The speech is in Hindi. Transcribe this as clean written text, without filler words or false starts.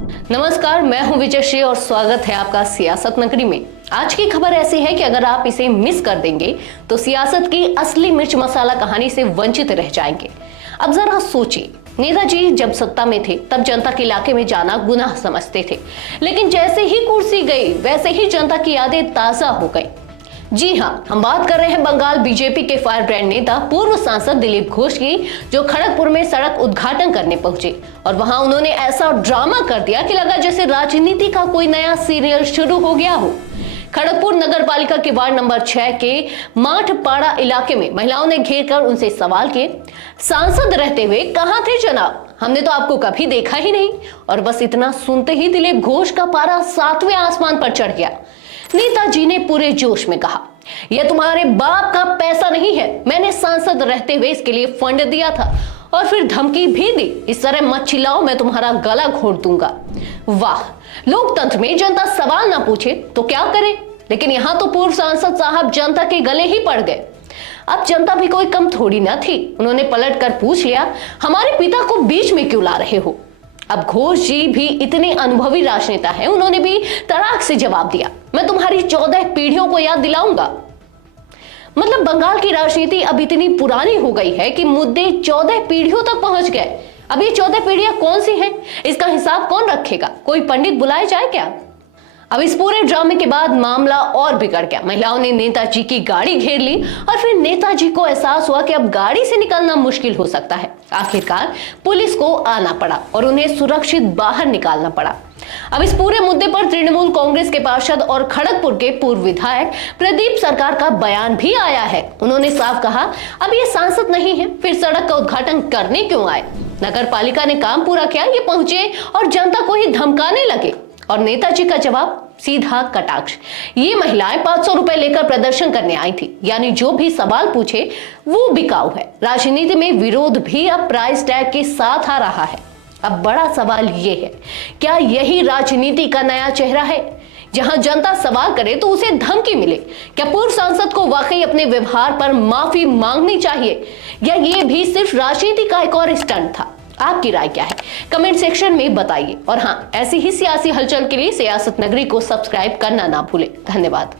नमस्कार, मैं हूं विजयश्री और स्वागत है आपका सियासत नगरी में। आज की खबर ऐसी है कि अगर आप इसे मिस कर देंगे तो सियासत की असली मिर्च मसाला कहानी से वंचित रह जाएंगे। अब जरा सोचिए, नेताजी जब सत्ता में थे तब जनता के इलाके में जाना गुनाह समझते थे, लेकिन जैसे ही कुर्सी गई वैसे ही जनता की यादें ताजा हो गई। जी हाँ, हम बात कर रहे हैं बंगाल बीजेपी के फायर ब्रांड नेता पूर्व सांसद दिलीप घोष की, जो खड़गपुर में सड़क उद्घाटन करने पहुंचे और वहां उन्होंने ऐसा ड्रामा कर दिया कि लगा जैसे राजनीति का कोई नया सीरियल शुरू हो गया हो। खड़गपुर नगर पालिका के वार्ड नंबर 6 के माठपाड़ा इलाके में महिलाओं ने घेर कर उनसे सवाल किए, सांसद रहते हुए कहां थे जनाब, हमने तो आपको कभी देखा ही नहीं। और बस इतना सुनते ही दिलीप घोष का पारा 7वें आसमान पर चढ़ गया। नेताजी ने पूरे जोश में कहा, यह तुम्हारे बाप का पैसा नहीं है, मैंने सांसद रहते हुए इसके लिए फंड दिया था। और फिर धमकी भी दी, इस तरह मत चिल्लाओ, मैं तुम्हारा गला घोट दूंगा। वाह, लोकतंत्र में जनता सवाल ना पूछे तो क्या करे, लेकिन यहां तो पूर्व सांसद साहब जनता के गले ही पड़ गए। अब जनता भी कोई कम थोड़ी ना थी, उन्होंने पलट कर पूछ लिया, हमारे पिता को बीच में क्यों ला रहे हो। अब घोष जी भी इतने अनुभवी राजनेता हैं, उन्होंने भी तड़ाक से जवाब दिया, मैं तुम्हारी 14 पीढ़ियों को याद दिलाऊंगा। मतलब बंगाल की राजनीति अब इतनी पुरानी हो गई है कि मुद्दे 14 पीढ़ियों तक पहुंच गए। अब ये 14 पीढ़ियां कौन सी हैं, इसका हिसाब कौन रखेगा, कोई पंडित बुलाए जाए क्या। अब इस पूरे ड्रामे के बाद मामला और बिगड़ गया। महिलाओं ने नेताजी की गाड़ी घेर ली और फिर नेताजी को एहसास हुआ कि अब गाड़ी से निकलना मुश्किल हो सकता है। आखिरकार पुलिस को आना पड़ा और उन्हें सुरक्षित बाहर निकालना पड़ा। अब इस पूरे मुद्दे पर तृणमूल कांग्रेस के पार्षद और खड़गपुर के पूर्व विधायक प्रदीप सरकार का बयान भी आया है। उन्होंने साफ कहा, अब ये सांसद नहीं है, फिर सड़क का उद्घाटन करने क्यों आए। नगर पालिका ने काम पूरा किया, ये पहुंचे और जनता को ही धमकाने लगे। और नेताजी का जवाब सीधा कटाक्ष, ये महिलाएं 500 रुपए लेकर प्रदर्शन करने आई थी, यानी जो भी सवाल पूछे वो बिकाऊ है। राजनीति में विरोध भी अब प्राइस टैग के साथ आ रहा है। अब बड़ा सवाल ये है, क्या यही राजनीति का नया चेहरा है, जहां जनता सवाल करे तो उसे धमकी मिले। क्या पूर्व सांसद को वाकई अपने व्यवहार पर माफी मांगनी चाहिए, या ये भी सिर्फ राजनीति का एक और स्टंट था। आपकी राय क्या है, कमेंट सेक्शन में बताइए। और हाँ, ऐसी ही सियासी हलचल के लिए सियासत नगरी को सब्सक्राइब करना ना भूलें। धन्यवाद।